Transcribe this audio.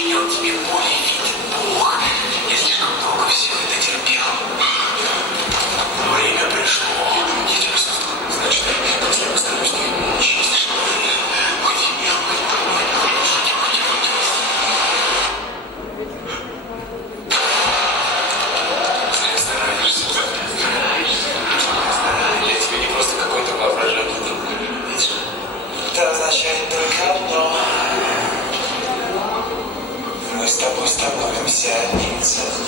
причинял тебе боль и видит Бог. Я слишком долго все это терпел. Время пришло. Я тебя создал. Значит, если я постараюсь не учиться, хоть и не зря стараешься. Я тебе не просто какой-то воображаемый друг. Видишь? Это означает только одно. Мы с тобой становимся одним целым.